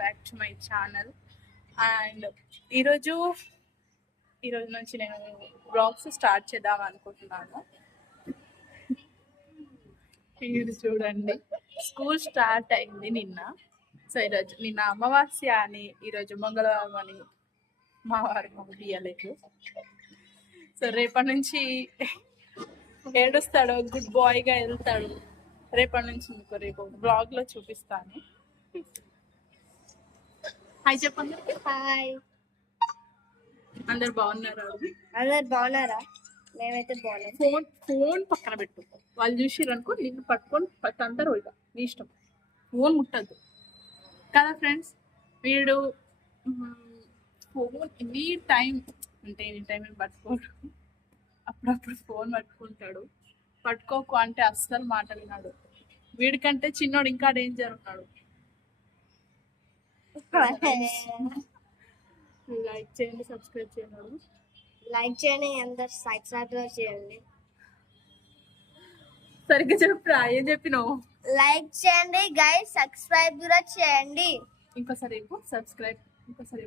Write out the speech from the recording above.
Back to my channel. And ఈరోజు నుంచి నేను బ్లాగ్స్ స్టార్ట్ చేద్దాం అనుకుంటున్నాను. ఇది చూడండి, స్కూల్ స్టార్ట్ అయింది నిన్న. సో ఈరోజు నిన్న అమావాస్య అని, ఈరోజు మంగళవారం అని మా వారు పంపించలేదు. సో రేపటి నుంచి ఏడుస్తాడు, గుడ్ బాయ్గా వెళ్తాడు. రేపటి నుంచి మీకు రేపు బ్లాగ్లో చూపిస్తాను. హాయ్ చెప్పండి. హాయ్, అందరు బాగున్నారా? అందరు బాగున్నారా? మేమైతే బాగున్నాం. ఫోన్ పక్కన పెట్టు, వాళ్ళు చూసిర్రు అనుకో నిన్ను పట్టుకొని అంటారు. ఇక నీ ఇష్టం, ఫోన్ ముట్టద్దు కదా ఫ్రెండ్స్. వీడు ఫోన్ ఎనీ టైం పట్టుకోడు, అప్పుడప్పుడు ఫోన్ పట్టుకుంటాడు. పట్టుకోకు అంటే అస్సలు మాట విన్నాడు. వీడికంటే చిన్నోడు ఇంకా డేంజర్ ఉన్నాడు. లైక్ చేయండి, సబ్స్క్రైబ్ చేయండి. లైక్ చేయండి, అందరు సబ్స్క్రైబ్ చేయండి. సరిగ్గా చెప్పురా, ఏం చెప్పినావు? లైక్ చేయండి గైస్, సబ్స్క్రైబ్ కూడా చేయండి. ఇంకోసారి సబ్స్క్రైబ్, ఇంకోసారి